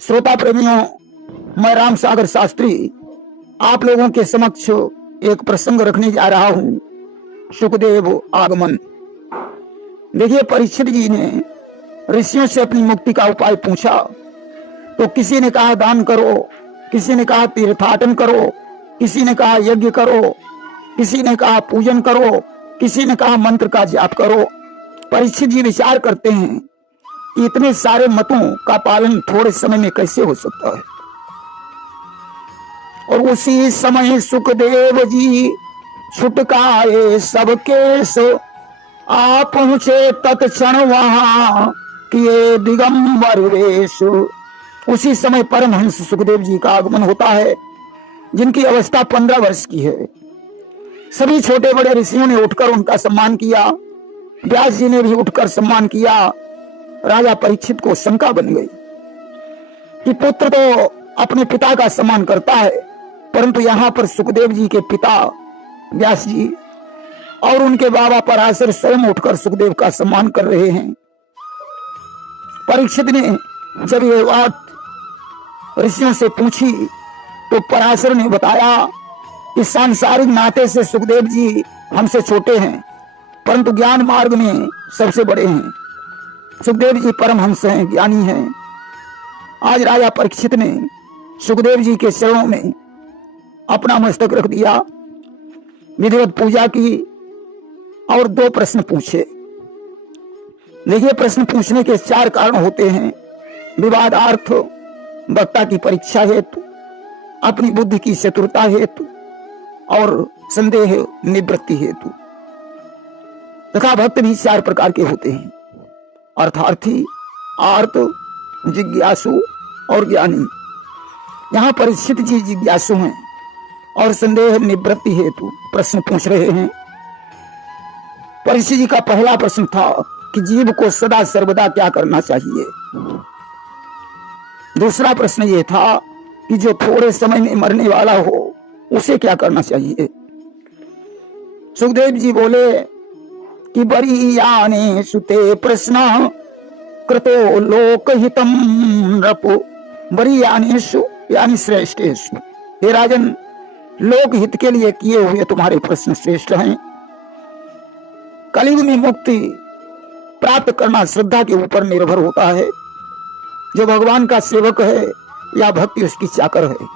श्रोता प्रेमियों, मैं राम सागर शास्त्री आप लोगों के समक्ष एक प्रसंग रखने जा रहा हूं। सुखदेव आगमन। देखिए, परीक्षित जी ने ऋषियों से अपनी मुक्ति का उपाय पूछा तो किसी ने कहा दान करो, किसी ने कहा तीर्थाटन करो, किसी ने कहा यज्ञ करो, किसी ने कहा पूजन करो, किसी ने कहा मंत्र का जाप करो। परीक्षित जी विचार करते हैं कि इतने सारे मतों का पालन थोड़े समय में कैसे हो सकता है। और उसी समय सुखदेव जी छुटकाए सबके से आ पहुंचे तत्क्षण वहां किए दिगंबर वेश। उसी समय परमहंस सुखदेव जी का आगमन होता है, जिनकी अवस्था 15 वर्ष की है। सभी छोटे बड़े ऋषियों ने उठकर उनका सम्मान किया। व्यास जी ने भी उठकर सम्मान किया। राजा परीक्षित को शंका बन गई कि पुत्र तो अपने पिता का सम्मान करता है, परंतु यहाँ पर सुखदेव जी के पिता व्यास जी और उनके बाबा पराशर स्वयं उठकर सुखदेव का सम्मान कर रहे हैं। परीक्षित ने जब ये बात ऋषियों से पूछी तो पराशर ने बताया कि सांसारिक नाते से सुखदेव जी हमसे छोटे हैं, परंतु ज्ञान मार्ग में सबसे बड़े हैं। सुखदेव जी परमहंस हैं, ज्ञानी हैं। आज राजा परीक्षित ने सुखदेव जी के चरणों में अपना मस्तक रख दिया, विधिवत पूजा की और 2 प्रश्न पूछे। देखिए, प्रश्न पूछने के 4 कारण होते हैं। विवादार्थ, वक्ता की परीक्षा हेतु, अपनी बुद्धि की चतुरता हेतु और संदेह निवृत्ति हेतु। तथा भक्त भी 4 प्रकार के होते हैं, अर्थार्थी, आर्त, जिज्ञासु और ज्ञानी। यहाँ परीक्षित जी जिज्ञासु हैं और संदेह निवृत्ति हेतु प्रश्न पूछ रहे हैं। परीक्षित जी का पहला प्रश्न था कि जीव को सदा सर्वदा क्या करना चाहिए। दूसरा प्रश्न ये था कि जो थोड़े समय में मरने वाला हो उसे क्या करना चाहिए। सुखदेव जी बोले कि बरी याने सुते प्रश्न कृतो लोकहितम नृपो बरी यानेषु यानी श्रेष्ठेषु। हे राजन, लोकहित के लिए किए हुए तुम्हारे प्रश्न श्रेष्ठ हैं। कलयुग में मुक्ति प्राप्त करना श्रद्धा के ऊपर निर्भर होता है। जो भगवान का सेवक है या भक्ति उसकी चाकर है,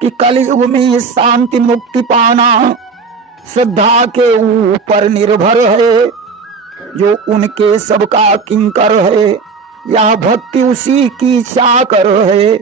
कि कलयुग में शांति मुक्ति पाना श्रद्धा के ऊपर निर्भर है। जो उनके सबका किंकर है यह भक्ति उसी की चाकर है।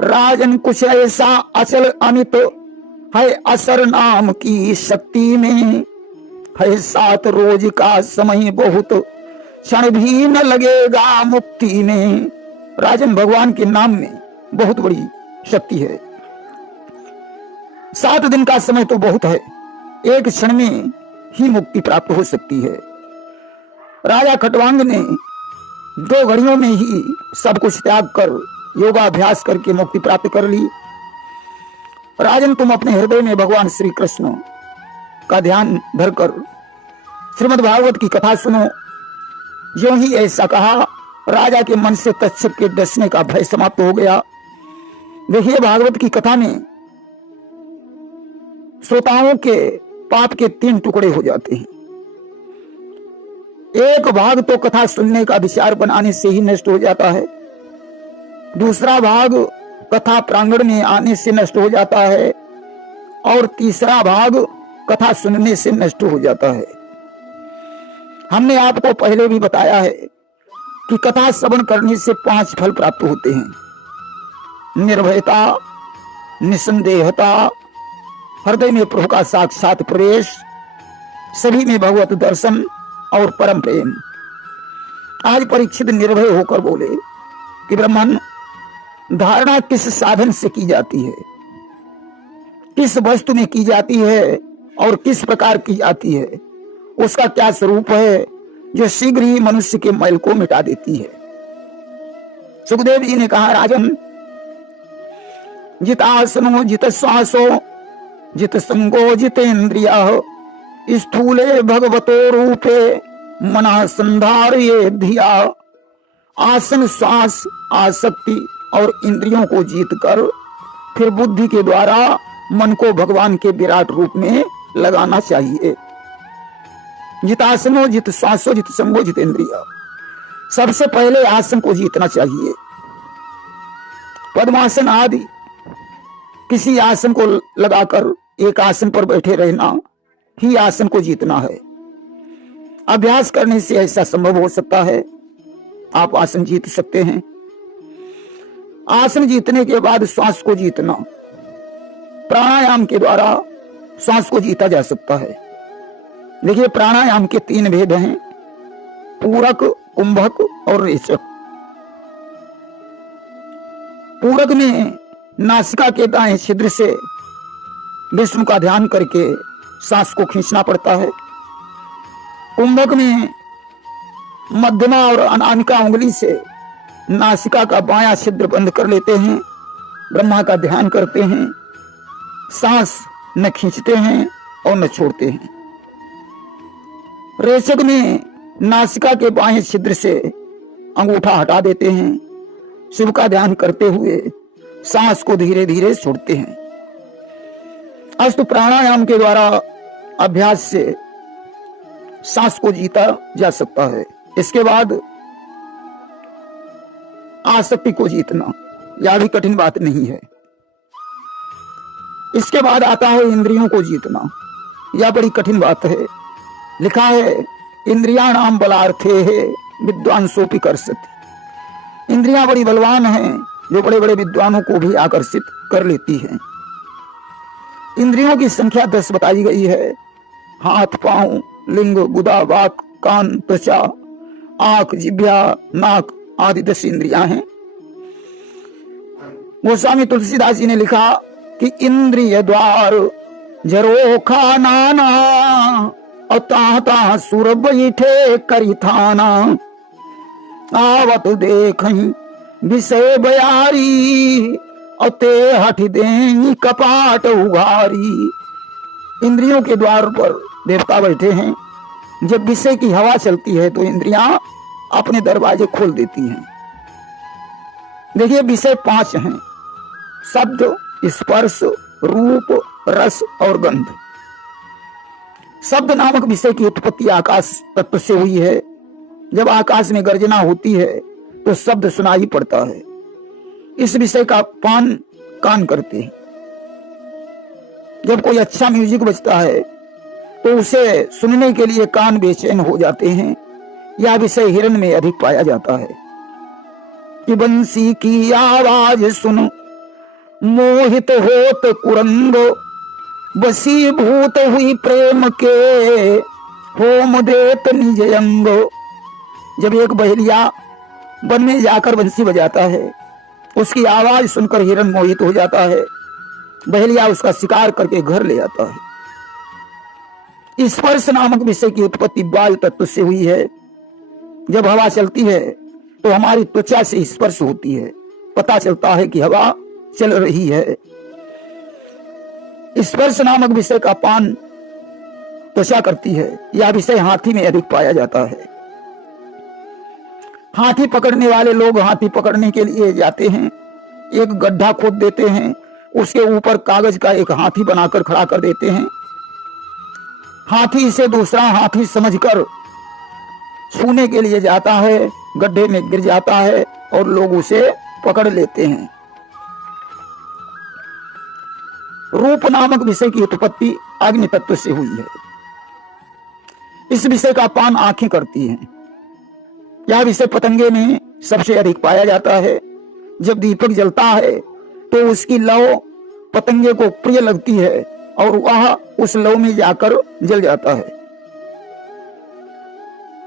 राजन, कुछ ऐसा अचल अमित है असर नाम की शक्ति में। है 7 रोज का समय, बहुत क्षण भी न लगेगा मुक्ति में। राजन, भगवान के नाम में बहुत बड़ी शक्ति है। 7 दिन का समय तो बहुत है, एक क्षण में ही मुक्ति प्राप्त हो सकती है। राजा खटवांग ने 2 घड़ियों में ही सब कुछ त्याग कर योगाभ्यास करके मुक्ति प्राप्त कर ली। राजन, तुम अपने हृदय में भगवान श्री कृष्ण का ध्यान धरकर श्रीमद् भागवत की कथा सुनो। ज्यों ही ऐसा कहा, राजा के मन से तक्षक के डसने का भय समाप्त हो गया। देखिए, भागवत की कथा में श्रोताओं के पाप के 3 टुकड़े हो जाते हैं। एक भाग तो कथा सुनने का विचार बनाने से ही नष्ट हो जाता है। दूसरा भाग कथा प्रांगण में आने से नष्ट हो जाता है और तीसरा भाग कथा सुनने से नष्ट हो जाता है। हमने आपको पहले भी बताया है कि कथा श्रवण करने से 5 फल प्राप्त होते हैं। निर्भयता, निसंदेहता, हृदय में प्रभु का साक्षात प्रवेश, सभी में भगवत दर्शन और परम प्रेम। आज परीक्षित निर्भय होकर बोले कि ब्राह्मण, धारणा किस साधन से की जाती है, किस वस्तु में की जाती है और किस प्रकार की जाती है, उसका क्या स्वरूप है जो शीघ्र ही मनुष्य के मैल को मिटा देती है। सुखदेव जी ने कहा, राजन, जितासनो जित श्वासो जित संगो जितेन्द्रिया स्थूले भगवतो रूपे मना संधारये धिया आसन, श्वास, आसक्ति और इंद्रियों को जीतकर फिर बुद्धि के द्वारा मन को भगवान के विराट रूप में लगाना चाहिए। जितासनो जित श्वासो जित संगो जित इंद्रिय। सबसे पहले आसन को जीतना चाहिए। पद्मासन आदि किसी आसन को लगाकर एक आसन पर बैठे रहना ही आसन को जीतना है। अभ्यास करने से ऐसा संभव हो सकता है, आप आसन जीत सकते हैं। आसन जीतने के बाद श्वास को जीतना, प्राणायाम के द्वारा श्वास को जीता जा सकता है। देखिए, प्राणायाम के 3 भेद हैं, पूरक, कुंभक और रेचक। पूरक में नासिका के दाएं छिद्र से विष्णु का ध्यान करके सांस को खींचना पड़ता है। कुंभक में मध्यमा और अनामिका उंगली से नासिका का बायां छिद्र बंद कर लेते हैं, ब्रह्मा का ध्यान करते हैं, सांस न खींचते हैं और न छोड़ते हैं। रेचक में नासिका के बाएं छिद्र से अंगूठा हटा देते हैं, शिव का ध्यान करते हुए सांस को धीरे धीरे छोड़ते हैं। अस्तु प्राणायाम के द्वारा अभ्यास से सांस को जीता जा सकता है। इसके बाद आसक्ति को जीतना, यह भी कठिन बात नहीं है। इसके बाद आता है इंद्रियों को जीतना, यह बड़ी कठिन बात है। लिखा है, इंद्रियाणाम बलार्थे है विद्वांसोपि कर्षति। इंद्रियां बड़ी बलवान हैं, जो बड़े बड़े विद्वानों को भी आकर्षित कर लेती हैं। इंद्रियों की संख्या 10 बताई गई है। हाथ, पांव, लिंग, गुदा, वाक, कान, त्वचा, आंख, जिह्वा, नाक आदि 10 इंद्रियां हैं। गोस्वामी तुलसीदास जी ने लिखा कि इंद्रिय द्वार जरोखा नाना और ताहता सुर बैठे करी थाना। आवत देखहीं विषय बयारी और ते हठ दें कपाट उघारी। इंद्रियों के द्वार पर देवता बैठे हैं। जब विषय की हवा चलती है तो इंद्रियां अपने दरवाजे खोल देती हैं। देखिए, विषय 5 हैं, शब्द, स्पर्श, रूप, रस और गंध। शब्द नामक विषय की उत्पत्ति आकाश तत्व से हुई है। जब आकाश में गर्जना होती है तो शब्द सुनाई पड़ता है। इस विषय का पान कान करते हैं। जब कोई अच्छा म्यूजिक बजता है तो उसे सुनने के लिए कान बेचैन हो जाते हैं। यह विषय हिरण में अधिक पाया जाता है कि बंसी की आवाज सुन मोहित होत कुरंग, वशीभूत हुई प्रेम के होम देत निज अंग। जब एक बहेलिया वन में जाकर बंसी बजाता है, उसकी आवाज सुनकर हिरण मोहित हो जाता है। बहेलिया उसका शिकार करके घर ले आता है। स्पर्श नामक विषय की उत्पत्ति वायु तत्व से हुई है। जब हवा चलती है तो हमारी त्वचा से स्पर्श होती है, पता चलता है कि हवा चल रही है। स्पर्श नामक विषय का पान त्वचा करती है। यह विषय हाथी में अधिक पाया जाता है। हाथी पकड़ने वाले लोग हाथी पकड़ने के लिए जाते हैं, एक गड्ढा खोद देते हैं, उसके ऊपर कागज का एक हाथी बनाकर खड़ा कर देते हैं। हाथी इसे दूसरा हाथी समझकर छूने के लिए जाता है, गड्ढे में गिर जाता है और लोग उसे पकड़ लेते हैं। रूप नामक विषय की उत्पत्ति अग्नि तत्व से हुई है। इस विषय का पान आंखें करती हैं। यह विषय पतंगे में सबसे अधिक पाया जाता है। जब दीपक जलता है तो उसकी लौ पतंगे को प्रिय लगती है और वह उस लौ में जाकर जल जाता है।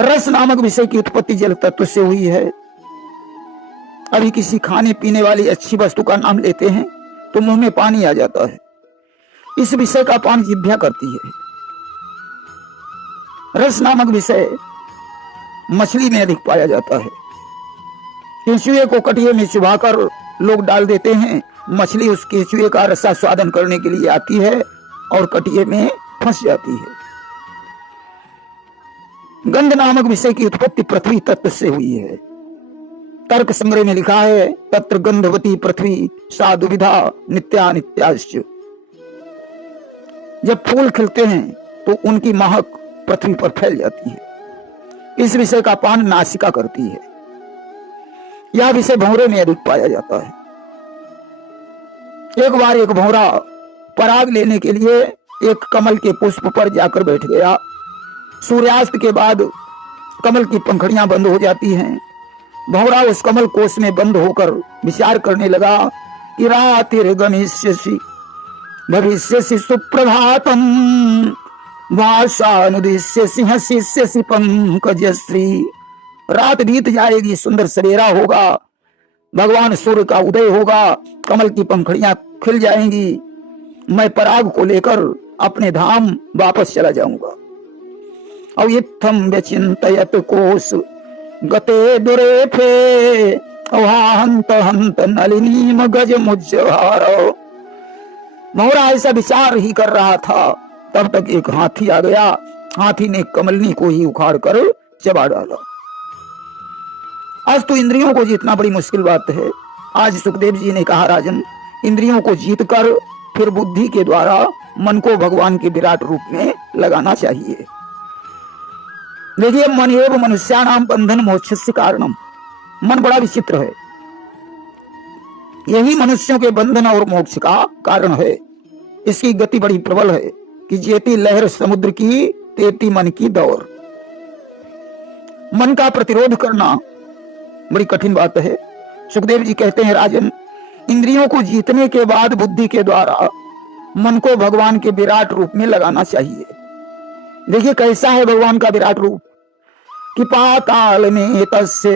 रस नामक विषय की उत्पत्ति जल तत्व से हुई है। अभी किसी खाने पीने वाली अच्छी वस्तु का नाम लेते हैं तो मुंह में पानी आ जाता है। इस विषय का पान जिह्वा करती है। रस नामक विषय मछली में अधिक पाया जाता है। केंचुए को कटिए में चुभाकर लोग डाल देते हैं। मछली उस केंचुए का रसा स्वादन करने के लिए आती है और कटिए में फंस जाती है। गंध नामक विषय की उत्पत्ति पृथ्वी तत्व से हुई है। तर्क संग्रह में लिखा है, तत्र गंधवती पृथ्वी सा दुविधा नित्या नित्याश्च। जब फूल खिलते हैं तो उनकी महक पृथ्वी पर फैल जाती है। इस विषय का पान नासिका करती है। यह विषय भंवरे में अधिक पाया जाता है। एक बार एक भंवरा पराग लेने के लिए एक कमल के पुष्प पर जाकर बैठ गया। सूर्यास्त के बाद कमल की पंखड़ियां बंद हो जाती हैं। भंवरा उस कमल कोष में बंद होकर विचार करने लगा कि रातिर गमिष्यसि भविष्यसि सुप्रभातम वासानुदिश्यसि हसिष्यसि पंकजश्री। रात बीत जाएगी, सुंदर सवेरा होगा, भगवान सूर्य का उदय होगा, कमल की पंखड़ियां खिल जाएंगी, मैं पराग को लेकर अपने धाम वापस चला जाऊंगा। अवित्थम व्यचिंतयत कोश गते दुरेफे हंत हंत नलिनीम गज मुज्जहार। भंवरा ऐसा विचार ही कर रहा था, तब तक एक हाथी आ गया। हाथी ने कमलनी को ही उखाड़ कर चबा डाला। आज तो इंद्रियों को जीतना बड़ी मुश्किल बात है। आज सुखदेव जी ने कहा, राजन, इंद्रियों को जीतकर फिर बुद्धि के द्वारा मन को भगवान के विराट रूप में लगाना चाहिए। देखिए, मन एव मनुष्याणाम बंधन मोक्षस्य कारणम। मन बड़ा विचित्र है, यही मनुष्यों के बंधन और मोक्ष का कारण है। इसकी गति बड़ी प्रबल है कि जेती लहर समुद्र की तेती मन की दौड़। मन का प्रतिरोध करना बड़ी कठिन बात है। सुखदेव जी कहते हैं, राजन, इंद्रियों को जीतने के बाद बुद्धि के द्वारा मन को भगवान के विराट रूप में लगाना चाहिए। देखिए कैसा है भगवान का विराट रूप कि पाताल में तस्य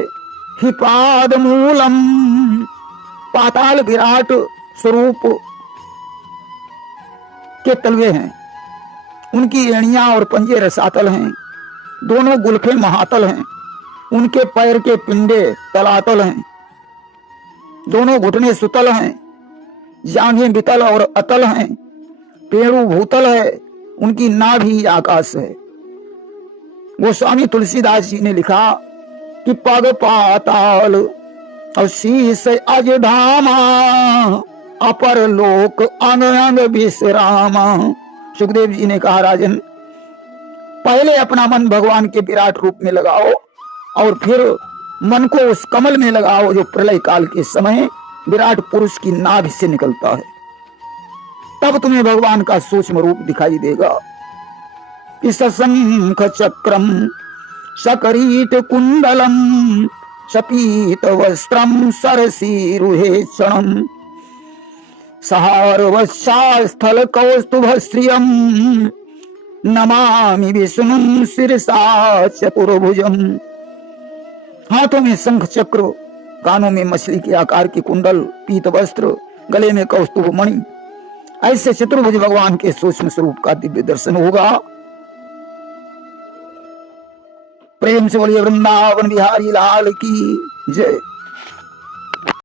ही पाद मूलम। पाताल विराट स्वरूप के तलवे हैं, उनकी एड़ियां और पंजे रसातल हैं, दोनों गुल्फे महातल हैं, उनके पैर के पिंडे तलातल हैं, दोनों घुटने सुतल हैं, जांघें बितल और अतल हैं, पेड़ू भूतल है, उनकी नाभि आकाश है। गोस्वामी तुलसीदास जी ने लिखा कि पग पाताल और शीश अज धामा अपर लोक अंग अंग विश्रामा। सुखदेव जी ने कहा, राजन, पहले अपना मन भगवान के विराट रूप में लगाओ और फिर मन को उस कमल में लगाओ जो प्रलय काल के समय विराट पुरुष की नाभि से निकलता है। तब तुम्हें भगवान का सूक्ष्म रूप दिखाई देगा। इस शंख चक्रम सकरीट कुंडलम सपीत वस्त्रम सरसीरुहे क्षणम सहार वत्सास्थल कौस्तुभ श्रियम नमामि विष्णुं शिरसा चतुर्भुजम। हाथों में शंख चक्र, कानों में मछली के आकार की कुंडल, पीत वस्त्र, गले में कौस्तुभ मणि, ऐसे चतुर्भुज भगवान के सूक्ष्म स्वरूप का दिव्य दर्शन होगा। प्रेम से बोलिए वृंदावन बिहारी लाल की जय।